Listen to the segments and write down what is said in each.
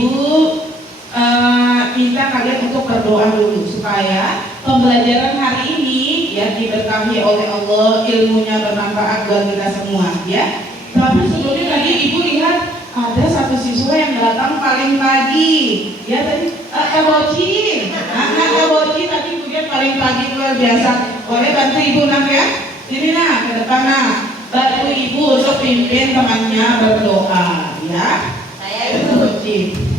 Ibu minta kalian untuk berdoa dulu supaya pembelajaran hari ini ya diberkahi oleh Allah, ilmunya bermanfaat buat kita semua ya. Tapi sebelumnya tadi Ibu lihat ada satu siswa yang datang paling pagi ya tadi Eboci, anak Eboci tadi kemudian paling pagi luar biasa. Boleh bantu Ibu nak ya? Sini nak ke depan nak, bantu Ibu untuk pimpin temannya berdoa ya. Saya Eboci.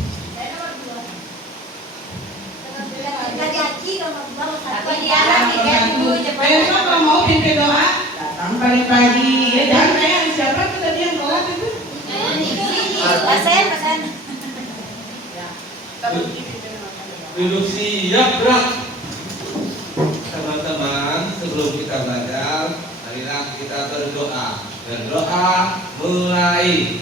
Besok kalau mau pimpin doa datang paling pagi ya, jangan kayak siapa tuh tadi yang telat itu. Pasen. Duduk siap gerak. Teman-teman, sebelum kita belajar, marilah kita berdoa. Berdoa mulai.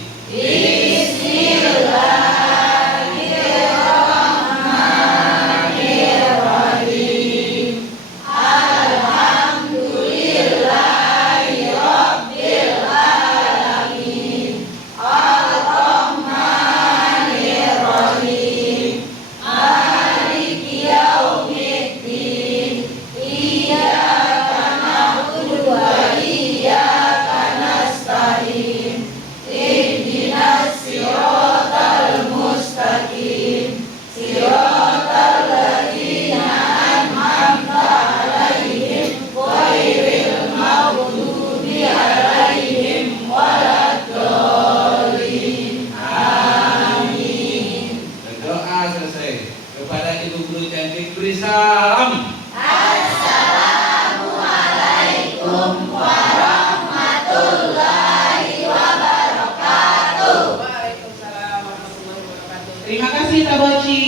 Terima kasih Taboci.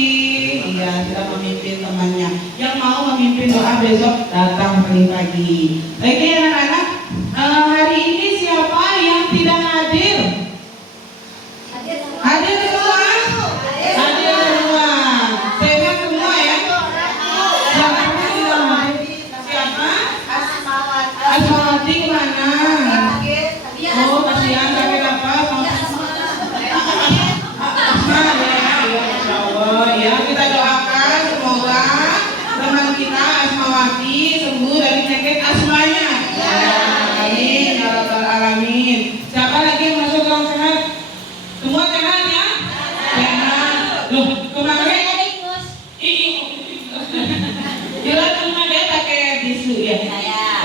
Iya, sudah memimpin temannya. Yang mau memimpin doa besok datang paling pagi. Oke anak-anak, hari ini siapa yang tidak hadir? Hadir semua? Hadir semua. Sehat semua ya? Siapa yang tidak hadir? Siapa? Asmawati kemana? Oh, kasihan sakit apa? Ya, kita doakan semoga teman kita Asmawati sembuh dari penyakit asmanya. Amin ya rabbal alamin. Siapa lagi yang masuk orang sehat? Semua sehat ya? Sehat. Loh, kemarin jelas cuma dia pakai tisu ya.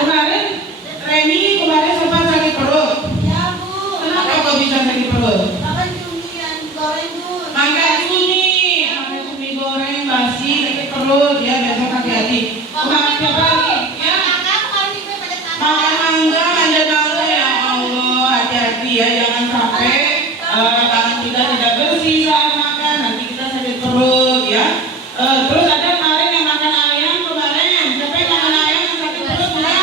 Kemarin Reni sempat sakit perut. Ya Bu. Kenapa kok bisa sakit perut? Makan cumi goreng Bu. Makan cumi goreng basi sakit perut ya, besok hati-hati. Makan siapa lagi? Ya. Makan manja mangga ya Allah, hati-hati ya, jangan sampai tangan kita tidak bersih saat makan, nanti kita sakit perut ya. Terus ada kemarin yang makan ayam kemarin, siapa yang makan ayam yang sakit perut ya?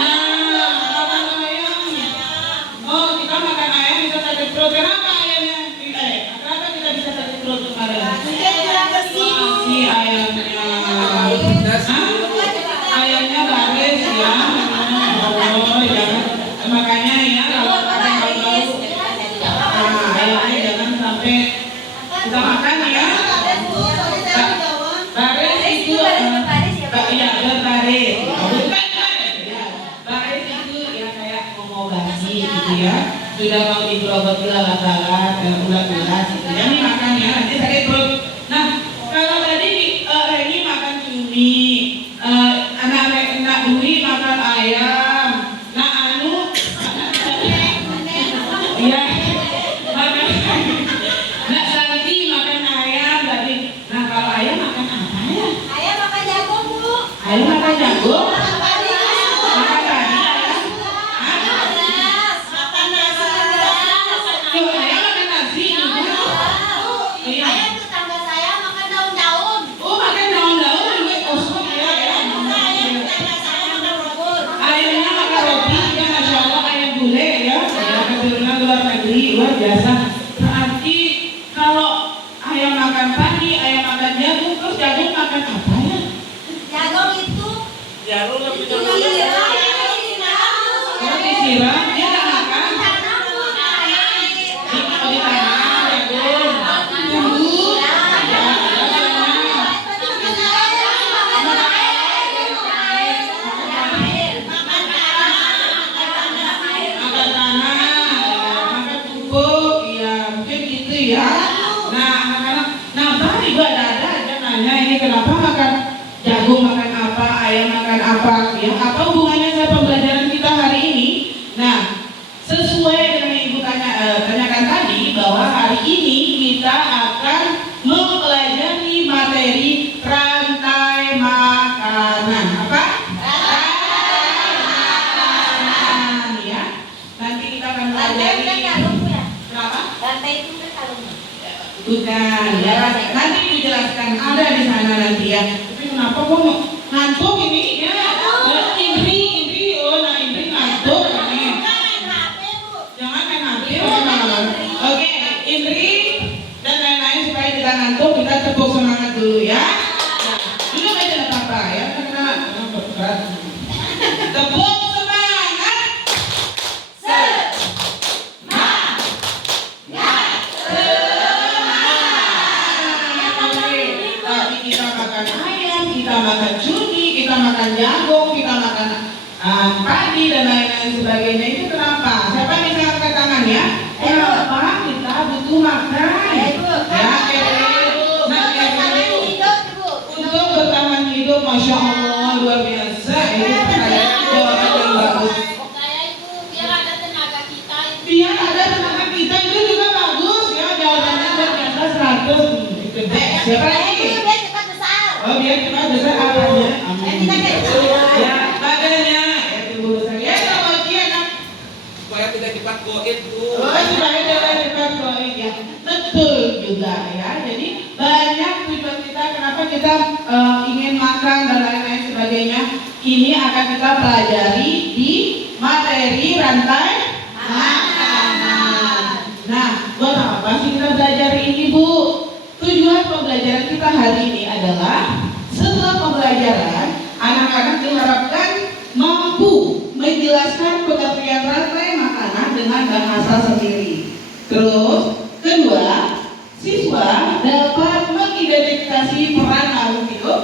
Makan ayam. Oh, kita makan ayam bisa sakit perut. Kenapa ayamnya? Kenapa kita bisa sakit perut kemarin? Si ayamnya. Ayamnya baris ya. Oh, jangan. Makanya ya kalau ada yang bau, ayamnya jangan sampai kita makan ya. Baris itu iya berbaris. Bukan baris. Baris itu ya kayak mau basi gitu ya. Sudah mau digerogoti lalat-lalat, ulat-ulat gitu. Jadi makannya nanti sakit perut. Nah, kalau tadi Reni makan cumi, anak Dwi makan ayam, nah Anu, ya, nak Santi makan ayam tadi. Nah kalau ayam makan apa ya? Ayam makan jagung Bu. Ayam makan jagung? Makan tadi ayam? makan nasi. Tuh ayam makan nasi juga? Iya. Ayam tetangga saya makan daun-daun. Oh makan daun-daun juga? Oh ya ya. Tetangga saya makan bubur. Ayamnya makan roti juga, masya Allah ayam bule ya. Ya keturunan luar negeri luar biasa. Berarti kalau ayam makan padi, ayam makan jagung, terus jagung makan apa ya? Jagung itu Jarum lebih itu disiram. Oh disiram, dia nggak makan. Kalau di tanah jagung, tunggu jagung makan apa, ayam makan apa, ya. Apa hubungannya sama pembelajaran kita hari ini? Nah, sesuai dengan yang Ibu tanyakan tadi, bahwa hari ini kita akan mempelajari materi rantai makanan. Apa? Rantai makanan, ya. Nanti kita akan Rantai pelajari. kan kalung ya. Kenapa? Rantai itu kan kalung. Bukan, ya. Nanti Ibu jelaskan, ada di sana nanti ya. Tapi kenapa kok ngantuk ini? Ya, Indri, nah Indri ngantuk ini. Bukan main HP, Bu. Jangan main HP. Oke, Indri dan lain-lain supaya kita ngantuk, kita tepuk semangat dulu ya. Nah, dulu aja tidak apa-apa ya, karena berat. Tepuk semangat. Tadi kita makan ayam, kita makan cumi, kita makan jagung, kita makan padi dan lain-lain sebagainya. Itu kenapa? Siapa bisa angkat tangan ya? Kenapa kita butuh makan? Ya, Ibu. Nah, Ibu. Hidup, Bu. Untuk bertahan hidup, masya Allah luar biasa. Ini pertanyaan jawaban yang bagus. Saya itu biar ada tenaga kita. Biar ada tenaga kita itu juga bagus ya. Jawabannya luar biasa 100. Gede. Siapa lagi? Biar cepat besar. Oh, biar kita besar apanya? Kita kayak Ya, badannya. Ya, Ibu besar. Ya, kalau dia kan. Supaya tidak cepat goit tuh. Oh, supaya jangan cepat goyang ya. Betul juga ya. Jadi banyak tujuan kita kenapa kita ingin makan dan lain-lain sebagainya. Ini akan kita pelajari di materi rantai makanan. Nah, buat apa sih kita belajar ini, Bu? Tujuan pembelajaran kita hari ini adalah setelah pembelajaran, anak-anak diharapkan mampu menjelaskan pengertian rantai makanan dengan bahasa sendiri. Terus, kedua, siswa dapat mengidentifikasi peran makhluk hidup,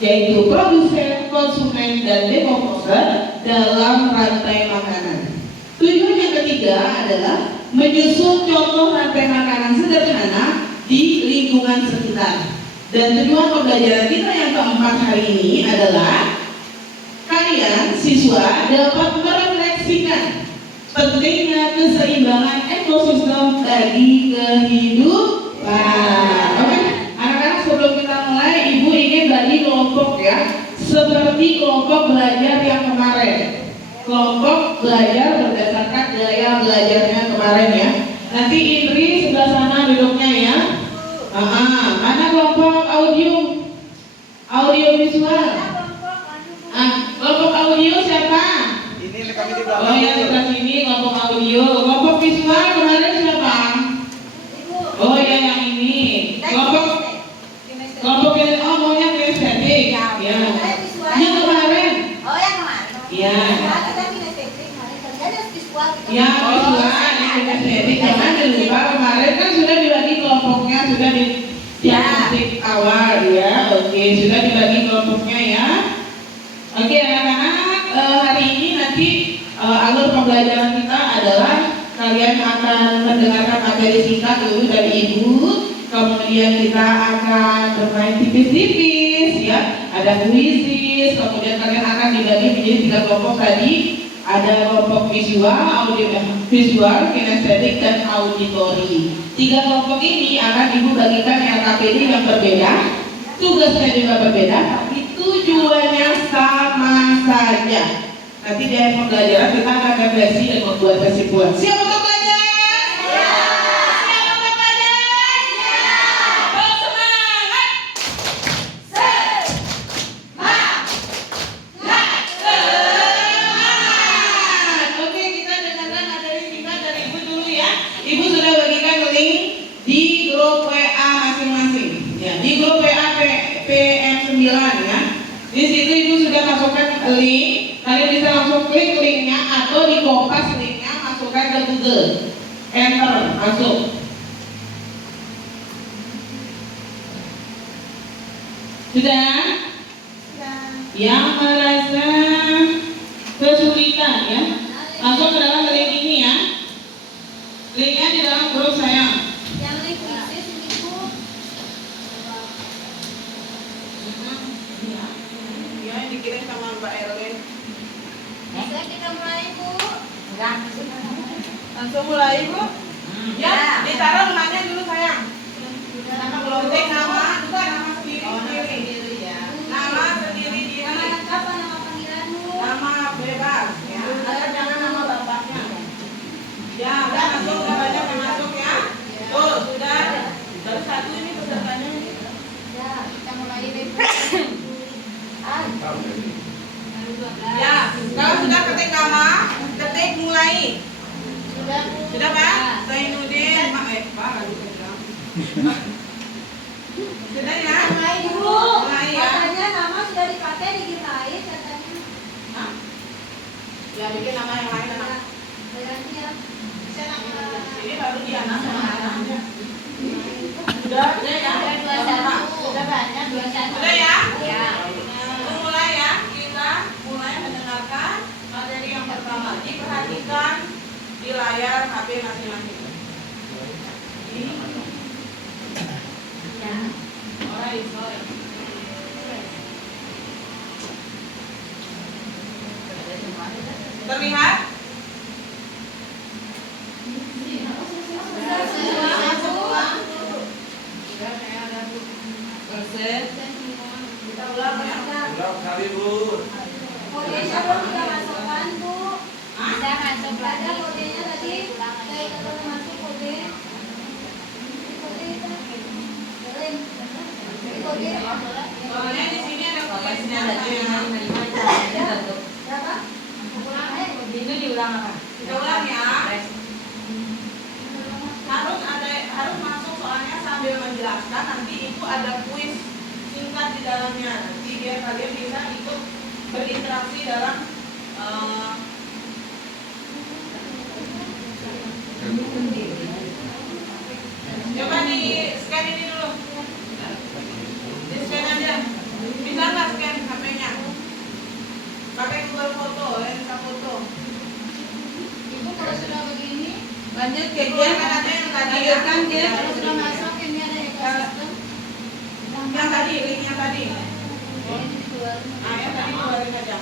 yaitu produsen, konsumen, dan dekoposer dalam rantai makanan. Tujuan yang ketiga adalah menyusun contoh rantai makanan sederhana di lingkungan sekitar. Dan tujuan pembelajaran kita yang keempat hari ini adalah kalian siswa dapat merefleksikan pentingnya keseimbangan ekosistem bagi kehidupan. Oke, anak-anak sebelum kita mulai, Ibu ingin bagi kelompok ya, seperti kelompok belajar yang kemarin. Kelompok belajar berdasarkan gaya belajarnya kemarin ya. Nanti Indri sebelah sana duduknya ya. Mana kelompok audio? Audio visual. Kelompok audio siapa? Ini kami di Oh ya, sebelah sini kelompok audio. Kelompok visual kemarin siapa? Oh ya, yang ini. Kelompok ini, oh maunya kinestetik. Ya. Yang kemarin. Oh, yang kemarin. Ya. Kita kinestetik kemarin. Kerjanya visual. Ya, visual ini kinestetik. Jangan lupa kemarin kan sudah dibagi kelompoknya, sudah di titik awal ya. Oke, sudah dibagi kelompoknya ya. Oke, anak-anak, hari ini nanti alur pembelajaran kita adalah kalian akan mendengarkan materi singkat dulu dari Ibu, kemudian kita akan bermain tipis-tipis ya, ada kuisis, kemudian kalian akan dibagi menjadi 3 kelompok tadi. Ada kelompok visual, visual, kinestetik, dan auditori. 3 kelompok ini akan Ibu bagikan LKPD yang berbeda, tugasnya juga berbeda, tapi tujuannya sama saja. Nanti di akhir pembelajaran kita akan refleksi dan membuat kesimpulan. Siap untuk belajar? Ya. Siap untuk belajar? Ya. Bersemangat. Semangat. Oke, kita dengarkan materi singkat dari Ibu dulu ya. Ibu sudah bagikan link di grup WA masing-masing. Ya, di grup WA PM9 ya. Di situ Ibu sudah masukkan link. Kalian bisa langsung klik linknya atau di kopas linknya, masukkan ke Google, enter, masuk. Sudah? Yang merasa kesulitan ya, masuk ke dalam link ini ya. Linknya di dalam grup saya. Yang link kuisis itu. Pak RW. Bisa kita mulai, Bu? Enggak. Langsung mulai, Bu. Ya, ditaruh rumahnya dulu sayang. Nama belum ketik nama, juga nama sendiri. Oh, nama sendiri. sendiri ya. Nama sendiri diri. Nama apa nama panggilanmu? Nama bebas. Ya, ada jangan nama bapaknya. Ya, udah masuk, udah banyak yang masuk ya. Tuh, sudah. Baru satu ini pesertanya. Ya, kita mulai deh. Ya, kalau sudah ketik nama, ketik mulai. Sudah, Bu. Sudah Pak? Zainuddin, Pak, aduh, bilang. Sudah ya? Mulai dulu. Mulai ya. Katanya nama sudah dipakai di game lain katanya. Hah? Ya bikin nama yang lain anak. Berarti ya. Bisa nama. Ini baru Diana sama Ana. Sudah ya? Sudah banyak 21. Sudah ya? Ya. Mulai ya, kita mulai mendengarkan materi yang pertama. Diperhatikan di layar HP masing-masing. Ya. Alright, sorry. Terlihat? Persen. Kita ulang ya. Ulang kali, Bu. Kodenya belum kita masukkan, Bu. Bisa masuk Ada lagi. kodenya tadi. Saya kalau masuk kode. Kode itu. Keren. Kode. Soalnya di sini ada kuisnya. Berapa? Itu diulang apa? Kita ulang ya. Harus masuk soalnya sambil menjelaskan, nanti ibu ada kuis singkat di dalamnya, nanti biar kalian bisa ikut berinteraksi dalam coba di scan ini dulu, di scan aja, bisa nggak scan HP-nya pakai Google Foto, lensa foto. Ibu kalau sudah begini, Lanjut ke dia kan ada yang tadi ya kan dia kalau sudah masuk ini ada ekosistem. yang tadi linknya tadi. Ini dikeluarin. Nah yang tadi keluarin aja.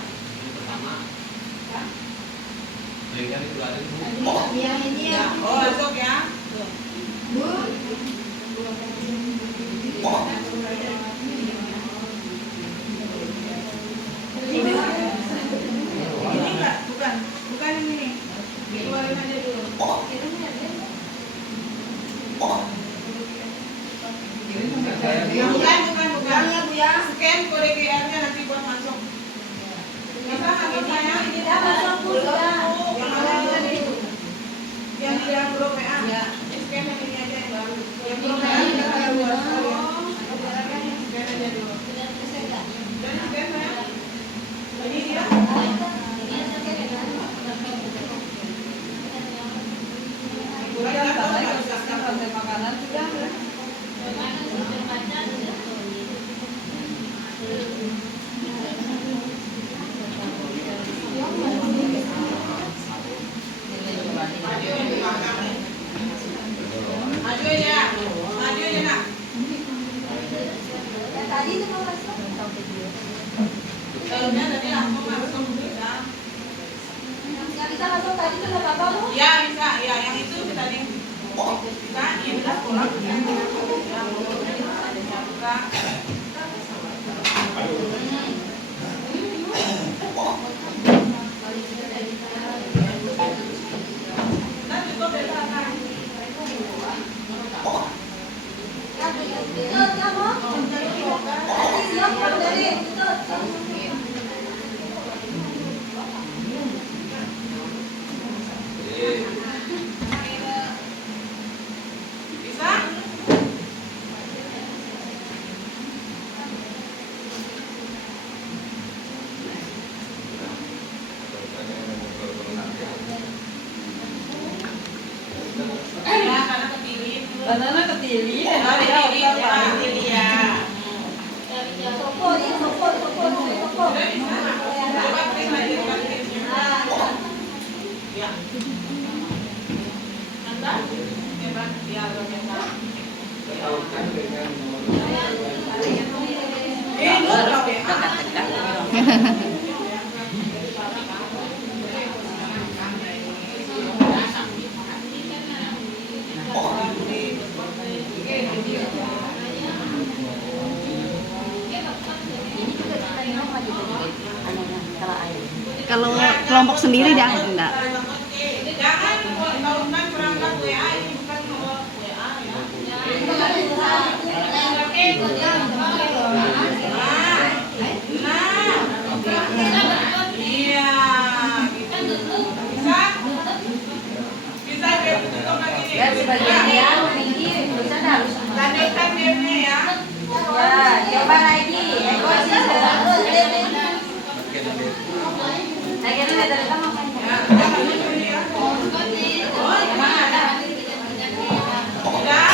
Linknya dikeluarin, Bu. Yang ini ya. Ya, oh masuk ya. Tuh. Bu. Ini enggak, bukan yang ini. Keluarin aja dulu. Bukan ya Bu ya. Scan kode QR-nya nanti buat masuk. Bisa masuk saya? Sudah masuk, Bu, sudah. Yang mana yang tadi? Yang di dalam grup WA. Ya. Scan yang ini aja yang baru. Yang grup WA kita akan buat sekalian. Scan aja dulu. Sudah selesai enggak? Dan scan saya. Ini dia. Makanan sudah. Maju aja. Maju aja nak. Yang tadi itu mau masuk. Dalamnya tadi langsung masuk bisa. Yang bisa masuk tadi itu nggak apa-apa, Bu? Ya bisa, ya yang itu tadi bisa, ya bisa pulang ya. Ya, buka. Nah, cukup dari belakang. Tutut kamu? Tadi siap kamu dari tutut. Bisa? Ya, karena kepilih. Banana ketili. Kepilih ya. Sopo ya, sopo. Sudah bisa. Coba klik lagi kliknya. Ya. Mantap. Hebat. Ya, hebat. Tahukan dengan nomor. Lu tahu ya? TikTok sendiri dah enggak. Jangan tahukan perangkat WA, ini bukan nomor WA ya. Iya. Bisa tutup lagi nih. Ya sebagian ya, tinggi, bisa harus. Lanjutkan gamenya ya. Ya, coba lagi. Akhirnya ada makanya. Ya, udah lanjut ini ya. Emang ada. Udah.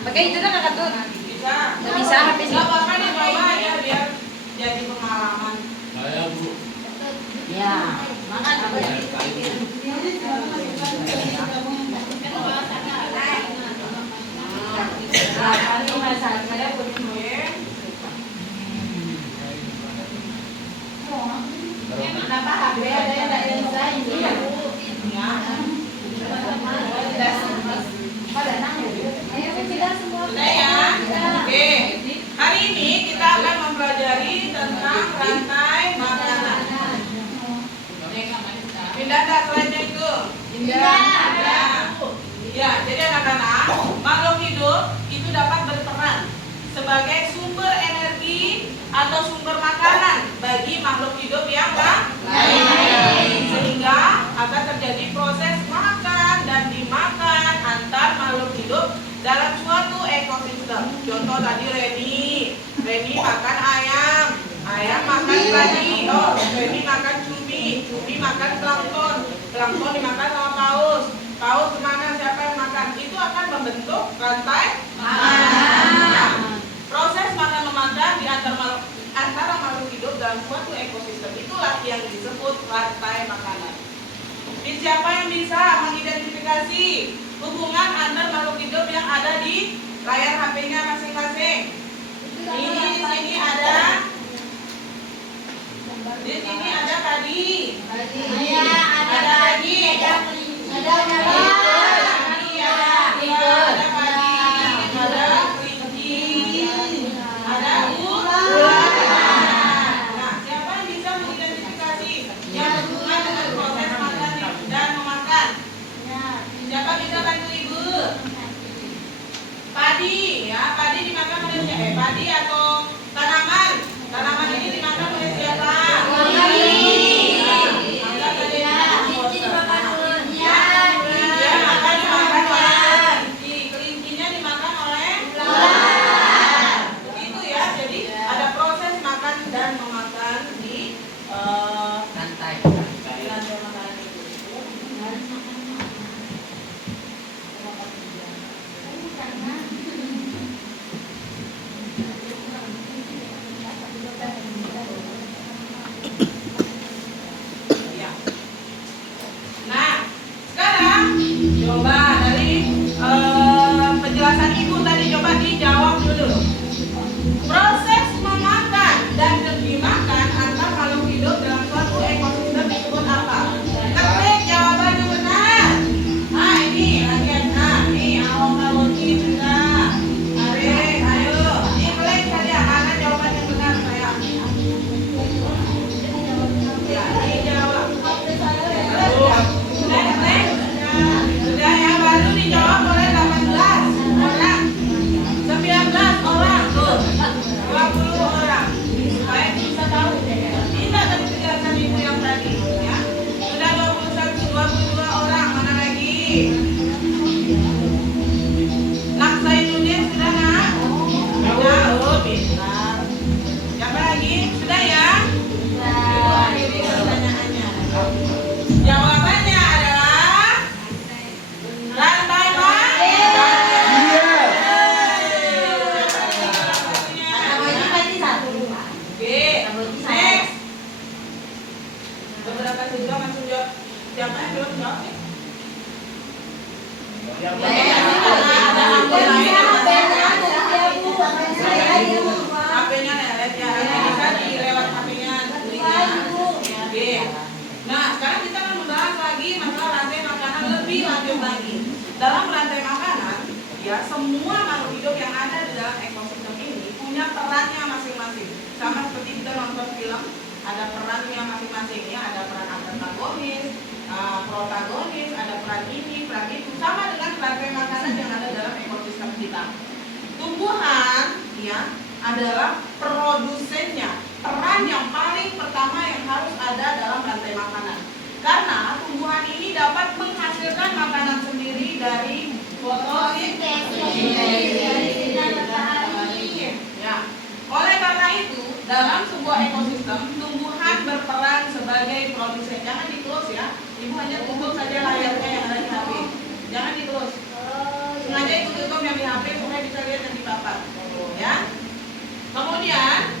Pakai itu kan kakak tuh. Bisa. Nggak bisa HP sih. Nggak apa-apa dibawa ya biar jadi pengalaman. Saya bu. Ya, makan apa ya? Kenapa HP ada yang tidak bisa ini? Sudah ya? Oke. Hari ini kita akan mempelajari tentang rantai makanan. Pindah nggak slide-nya itu? Pindah. Ya, jadi anak-anak, makhluk hidup itu dapat berperan sebagai sumber energi atau sumber makanan bagi makhluk hidup yang lain. Sehingga akan terjadi proses makan dan dimakan antar makhluk hidup dalam suatu ekosistem. Contoh tadi Reni makan ayam, ayam makan tadi, Reni makan cumi makan plankton dimakan sama paus kemana siapa yang makan, itu akan membentuk rantai makanan. Proses makan memakan di antara makhluk hidup dalam suatu ekosistem itulah yang disebut rantai makanan. Siapa yang bisa mengidentifikasi hubungan antar makhluk hidup yang ada di layar HP-nya masing-masing? Ini di sini ada padi. Ada padi. Ada kelinci. Ada ulat. Nah, siapa yang bisa mengidentifikasi yang berhubungan dengan proses makan dan memakan? Siapa bisa bantu ibu? Padi, ya, padi dimakan oleh siapa? Padi atau tanaman? Tanaman ini dimakan oleh siapa? Kelincinya dimakan oleh ular. Begitu ya, jadi ada proses makan dan memakan di Rantai. makanan itu. Ya. Nah, sekarang coba dari penjelasan ibu tadi coba dijawab dulu. Proses memakan dan dimakan antar makhluk hidup dalam suatu ekosistem disebut apa? Ketik jawaban yang benar. Nah ini latihan. Nah ini awal sudah. Ayo diklik saja mana jawaban yang benar saya. Ya, dijawab. Sudah ya, baru dijawab oleh 18 orang, 19 orang tuh, 20 orang. Supaya bisa tahu. Tidak tadi penjelasan ibu yang tadi ya. Sudah 21, 22 orang, mana lagi? Nak Zainuddin sudah nak? Sudah, oh pintar. Siapa lagi? Sudah ya? Itu akhiri pertanyaannya. Jawabannya adalah rantai Oke, next. Beberapa siswa masuk jawab. Siapa yang belum jawab sih? HP-nya lewat ya, bisa dilewat HP-nya. Oke. Nah, sekarang kita akan membahas lagi masalah rantai makanan lebih lanjut lagi. Dalam rantai makanan ya, semua makhluk hidup yang ada di dalam ekosistem ini punya perannya masing-masing. Sama seperti kita nonton film, ada perannya masing-masing ya, ada peran antagonis, protagonis, ada peran ini, peran itu. Sama dengan rantai makanan yang ada dalam ekosistem kita. Tumbuhan ya adalah produsennya. Peran yang paling pertama yang harus ada dalam rantai makanan. Karena tumbuhan ini dapat menghasilkan makanan sendiri dari fotosintesis. Ya. Oleh karena itu, dalam sebuah ekosistem, tumbuhan berperan sebagai produsen. Jangan di-close ya. Ibu hanya tutup saja layarnya yang ada di HP. Jangan di-close. Sengaja itu tutup yang di HP supaya bisa lihat yang di papan. Ya. Kemudian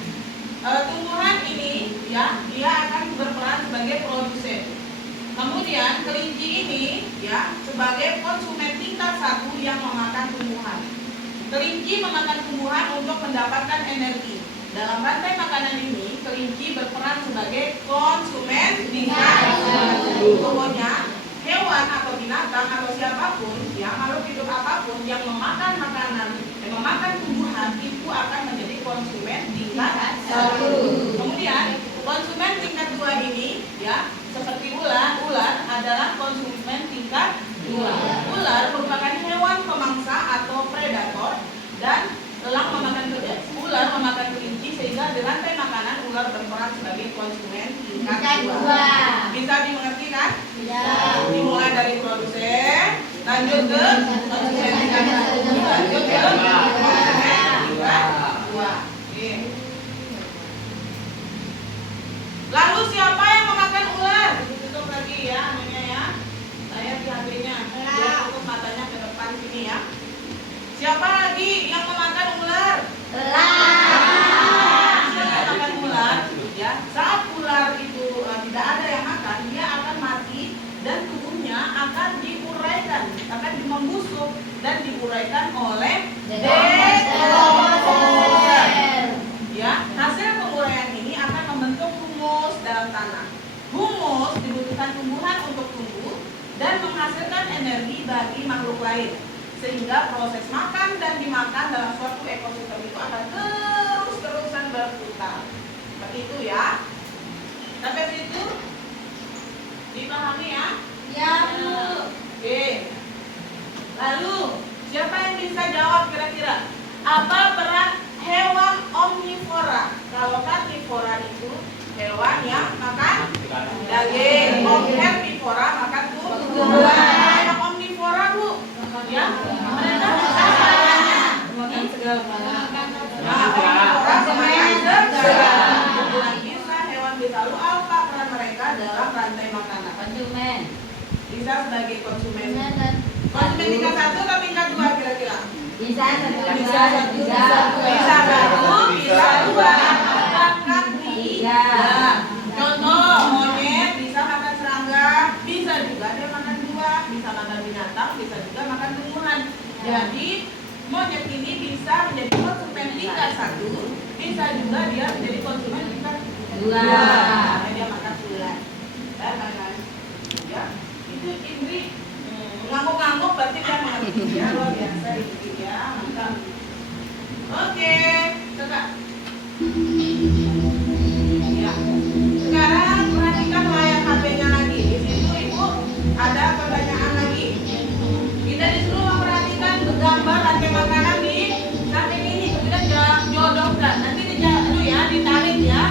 tumbuhan ini ya dia akan berperan sebagai produsen. Kemudian kelinci ini ya sebagai konsumen tingkat 1 yang memakan tumbuhan. Kelinci memakan tumbuhan untuk mendapatkan energi. Dalam rantai makanan ini kelinci berperan sebagai konsumen tingkat 1. Pokoknya hewan atau binatang atau siapapun ya makhluk hidup apapun yang memakan makanan memakan tumbuhan itu akan menjadi konsumen tingkat 1. Kemudian konsumen tingkat 2 ini ya seperti ular adalah konsumen tingkat 2. Ular merupakan hewan pemangsa atau predator dan elang memakan ular memakan kelinci sehingga di rantai makanan ular berperan sebagai konsumen tingkat 2. Bisa dimengerti kan? Ya. Dimulai dari produsen, lanjut ke konsumen tingkat 1, lanjut ke konsumen tingkat 2. Oke. Lalu siapa yang memakan ular? Tutup lagi ya, anunya ya. Layar di HP-nya. Dia tutup matanya ke depan sini ya. Siapa lagi yang memakan ular? Siapa yang makan ular? Ya, saat ular itu tidak ada yang makan, dia akan mati dan tubuhnya akan diuraikan, akan membusuk dan diuraikan oleh dekomposer. Ya, hasil penguraian ini akan membentuk humus dalam tanah. Humus dibutuhkan tumbuhan untuk tumbuh dan menghasilkan energi bagi makhluk lain. Sehingga proses makan dan dimakan dalam suatu ekosistem itu akan terus-terusan berputar. Seperti itu ya. Sampai situ dipahami ya? Ya, Bu. Oke. Lalu siapa yang bisa jawab kira-kira apa peran hewan omnivora? Kalau karnivora itu hewan yang makan daging, herbivora makan tumbuhan. Yang omnivora Bu, ya mereka makan segala. Nah, omnivora semakan segala. Bisa hewan bisa. Lalu apa peran mereka dalam rantai makanan? Konsumen. Bisa sebagai konsumen. Konsumen tingkat 1 atau tingkat 2 kira-kira? Bisa satu. Bisa 1, bisa 2, bahkan 3. Contoh monyet bisa makan serangga, bisa juga dia makan buah, bisa makan binatang, bisa juga makan tumbuhan. Jadi monyet ini bisa menjadi konsumen tingkat 1, bisa juga dia menjadi konsumen tingkat 2. Karena dia makan ular. Ya, itu Indri ngangguk-ngangguk berarti dia mengerti ya, luar biasa itu ya, mantap. Oke, coba. Ya. Sekarang perhatikan layar HP-nya lagi. Di situ Ibu ada pertanyaan lagi. Kita disuruh memperhatikan gambar rantai makanan di samping ini. Kita jodohkan. Nanti ditarik ya.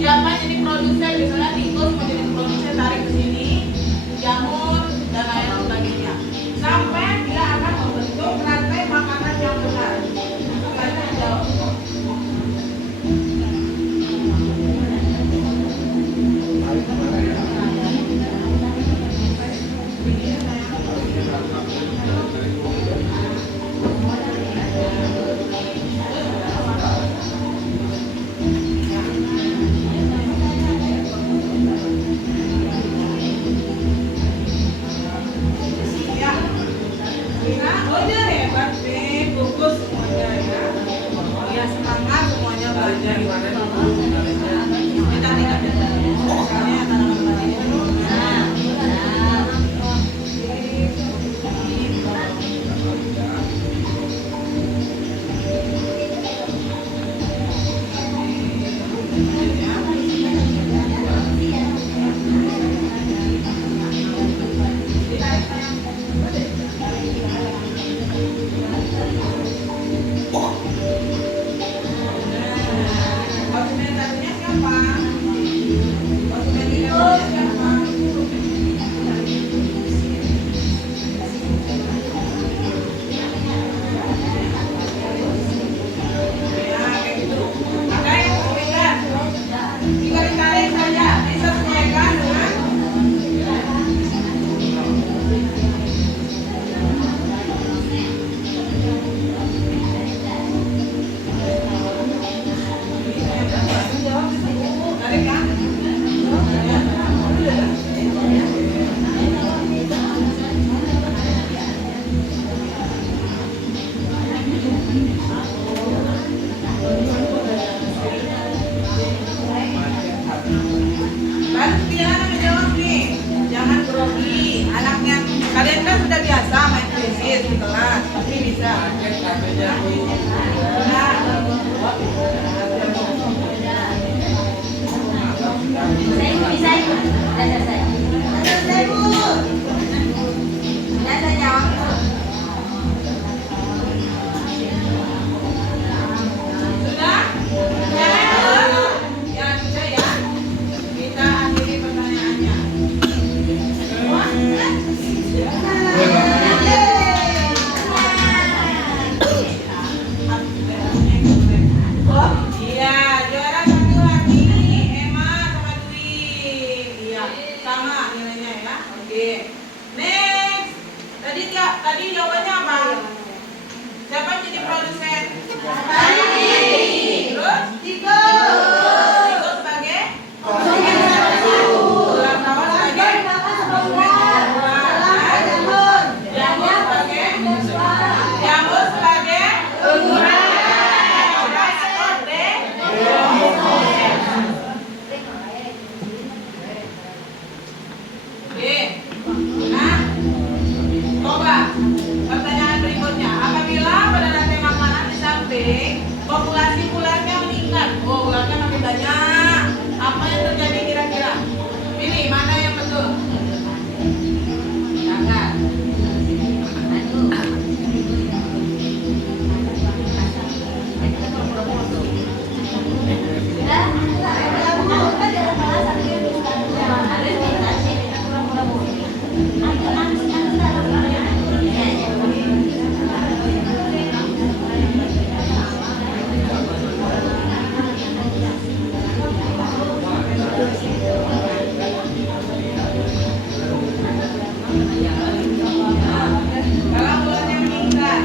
Siapa jadi produsen, misalnya tikus mau jadi produsen, tarik ke sini, jamur dan lain sebagainya. Sampai dia akan membentuk rantai makanan yang benar. Makanya jawab. Ya, Rina, oh dia hebat nih, fokus semuanya ya. Ya semangat semuanya belajar. Kita tinggal misalnya tanaman itu. Nah, tapi bisa. Bisa ikut. Saya. Selesai, Bu. Saya jawab. Sudah? Ya, sudah ya. Kita akhiri pertanyaannya. Iya, juara satu lagi Emma sama Dwi. Iya, sama nilainya ya. Oke. Next. Tadi jawabannya apa? Siapa yang jadi produsen? Terus? Tiko sebagai? Ulang tahun sebagai? Jamur sebagai? Oke. Nah, coba pertanyaan berikutnya. Apabila pada rantai makanan di samping populasi ularnya meningkat, ularnya makin banyak, apa yang terjadi kira-kira? Pilih mana yang betul? Kakak. Kalau ularnya meningkat,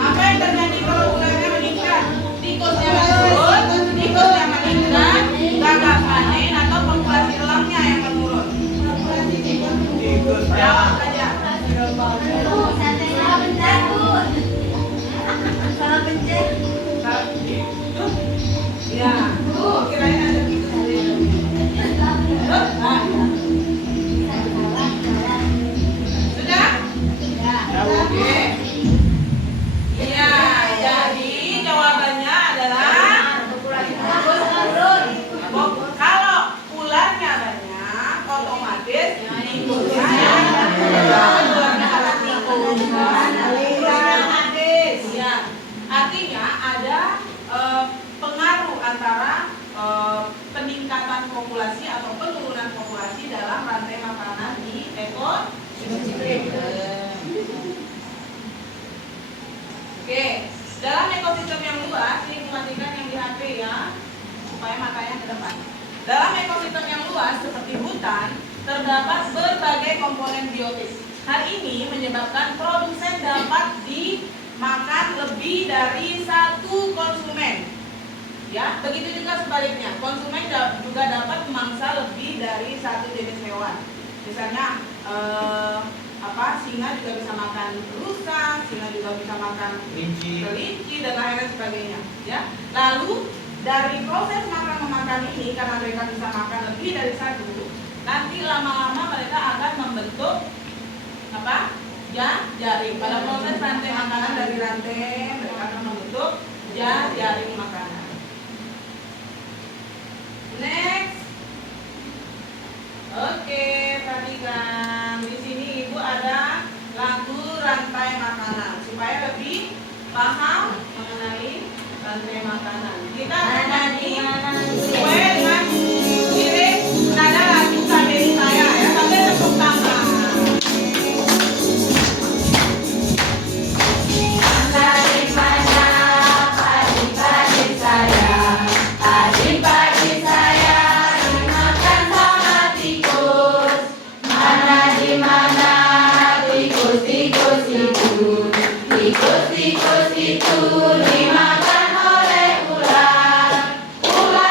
apa yang terjadi kalau ularnya meningkat? Tikusnya menurun, tikusnya meningkat, gagal panen atau populasi elangnya yang menurun? Jawab saja. Ya, kirain ada tikus sendiri. Sudah? Oke. Iya, jadi jawabannya adalah kalau ularnya banyak, otomatis tikusnya ularnya adalah tikus. Ya, artinya ada pengaruh antara peningkatan populasi atau penurunan populasi dalam rantai makanan di ekosistem. Oke, dalam ekosistem yang luas, ini perhatikan yang di HP ya, supaya matanya ke depan. Dalam ekosistem yang luas seperti hutan, terdapat berbagai komponen biotis. Hal ini menyebabkan produsen dapat dimakan lebih dari satu konsumen. Ya, begitu juga sebaliknya, konsumen juga dapat memangsa lebih dari satu jenis hewan. Misalnya singa juga bisa makan rusa, singa juga bisa makan kelinci dan lain sebagainya. Ya, lalu dari proses makan ini, karena mereka bisa makan lebih dari satu, nanti lama-lama mereka akan membentuk jaring. Pada proses rantai makanan dari rantai mereka akan membentuk jaring makanan. Next. Oke, perhatikan. Di sini Ibu ada lagu rantai makanan supaya lebih paham mengenai rantai makanan. Kita akan nyanyi sesuai dengan lirik nada lagu KBRI saya ya, sampai tepuk tangan. Tikus itu dimakan oleh ular. Ular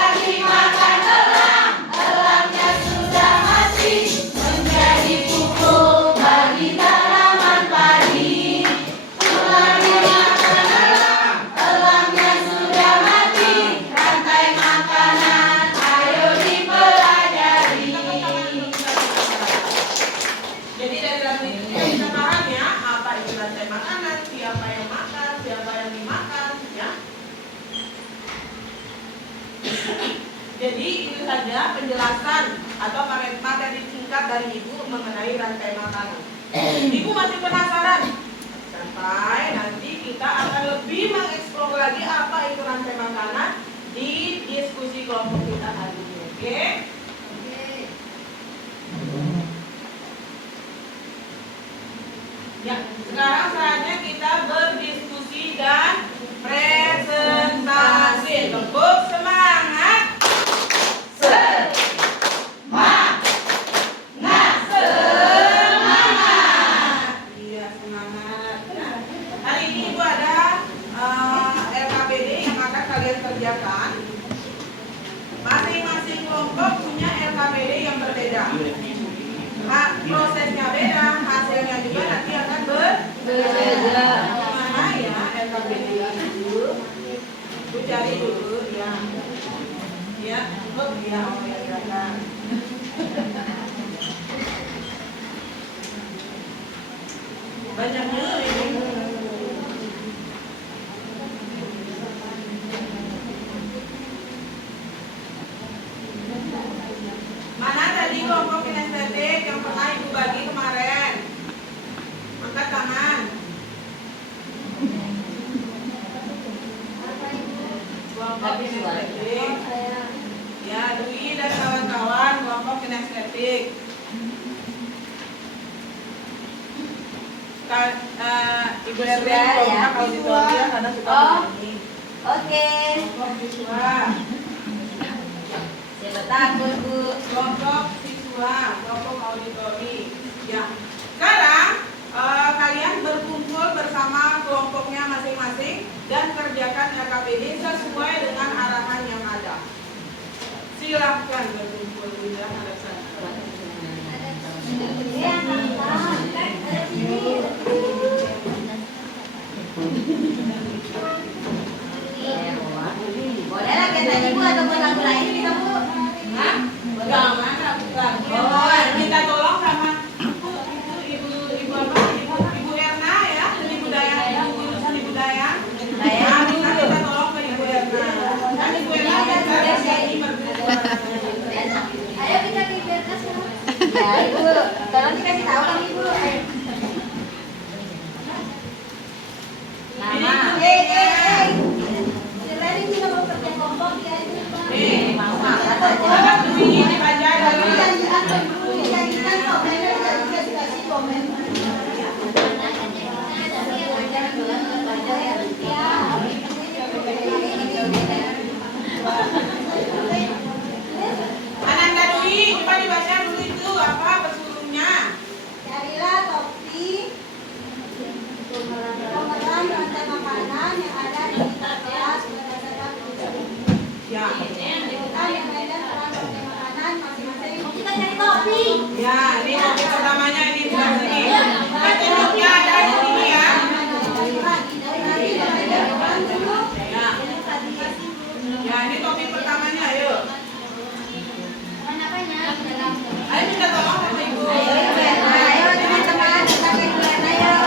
saja penjelasan atau materi singkat dari Ibu mengenai rantai makanan. Ibu masih penasaran? Sampai nanti kita akan lebih mengeksplor lagi apa itu rantai makanan di diskusi kelompok kita hari ini. Oke? Ya, sekarang saatnya kita berdiskusi dan presentasi. Tepuk semangat. Semangat. Iya, semangat. Nah, hari ini Ibu ada LKPD yang akan kalian kerjakan. Masing-masing kelompok punya LKPD yang berbeda. Prosesnya beda, hasilnya juga nanti akan berbeda. Mana ya LKPD itu? Bu cari dulu ya. Ya, oh ya, oh ya, silakan. Banyaknya ini. Mana tadi kelompok kinestetik yang pernah Ibu bagi kemarin? Angkat tangan. Kelompok kinestetik. Ya, Dwi dan kawan-kawan kelompok kinestetik. Ibu RW kelompok auditorium karena suka begini. Oke. Kelompok siswa. Siapa takut, Bu? Kelompok siswa, kelompok auditori. Ya. Sekarang kalian berkumpul bersama kelompoknya masing-masing dan kerjakan LKPD sesuai dengan arahan yang ada. Silahkan berkumpul di hadap sana. Boleh lah kita Ibu ataupun lagu lain bisa, Bu? Hah? Jangan lagu. Oh, minta tolong sama ibu apa? Ibu Erna ya, seni budaya, ibu seni budaya. Nah, minta tolong ke Ibu Erna. Kan Ibu Erna biasa nyanyi berdua. Ayo kita ke Ibu sekarang. Ya, Ibu. Tolong dikasih tahu kan Ibu. Mama. Selain kita mau kerja kelompok ya Ibu. Mama. Kakak tuh ini dibaca dulu. Janjikan komen aja dikasih komen. Ananda Dwi, coba dibaca dulu itu apa pesulungnya. Carilah topi pemeran rantai makanan yang ada di kita kelas berdasarkan tulisan. Ya. Kita yang ada peran rantai makanan masing-masing. Kita cari topi. Ya, ini topi pertamanya ini di sini. Ketunjuknya ada di sini ya. Ya. Ya, ini topi pertamanya, ayo. Ayo minta tolong sama Ibu. Ayo teman-teman kita ke bulan ayo.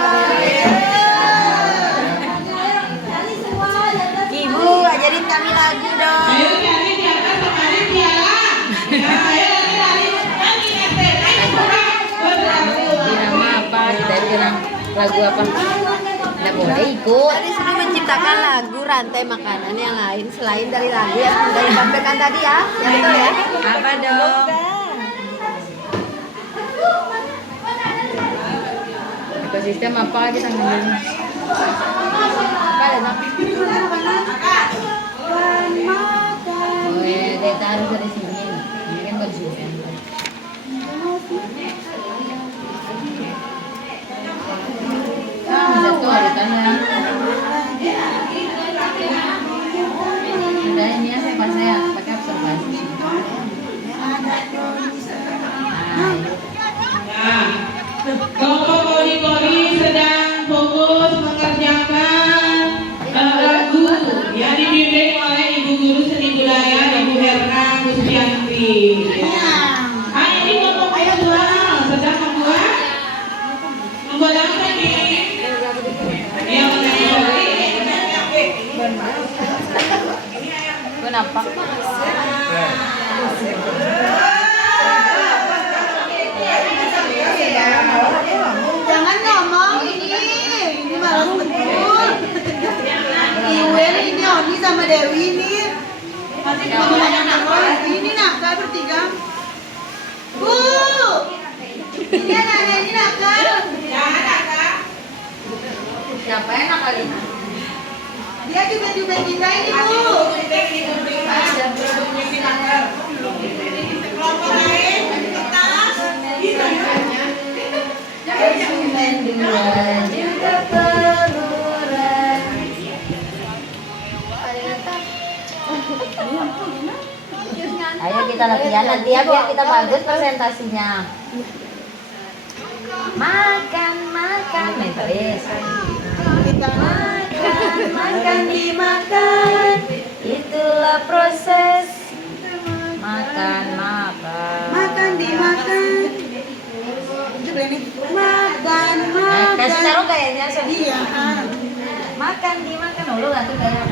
Cari semua datang. Ibu ajarin kami lagu dong. Ayo cari di atas sama di piala. Ya, ayo cari. Kan ini Irama apa? Kita bilang lagu apa? Tidak boleh ikut. Tadi sudah menciptakan lagu rantai makanan yang lain selain dari lagu yang sudah disampaikan tadi ya. Ya betul ya? Apa dong? Ekosistem apa kita ngambil? Apa ada nak? Oh ya, dia taruh dari sini. Ini kan konsumen. Satu hari tanah. Ada ini ya, saya pakai observasi. Kelompok auditori sedang fokus mengerjakan lagu yang dibimbing oleh Ibu Guru Seni Budaya Ibu Herna Gustianti. Ini kelompok visual sedang membuat apa nih? Yang Kenapa? Jangan ngomong ini malas betul. Iwen ini Oni sama Dewi ini. Ini nakal bertiga. Bu, ini anak-anak ini nakal. Siapa yang nakal ini? Dia juga kita ini bu. Kelompok lain kita Konsumen dua juga peluran. Ayo kita latihan nanti ya biar kita bagus presentasinya. Makan, makan, terus. Makan dimakan, itulah proses. Makan, makan. Makan dimakan. Makan, makan. Kasih taruh kayaknya Iya. makan dimakan dulu lah tuh kayak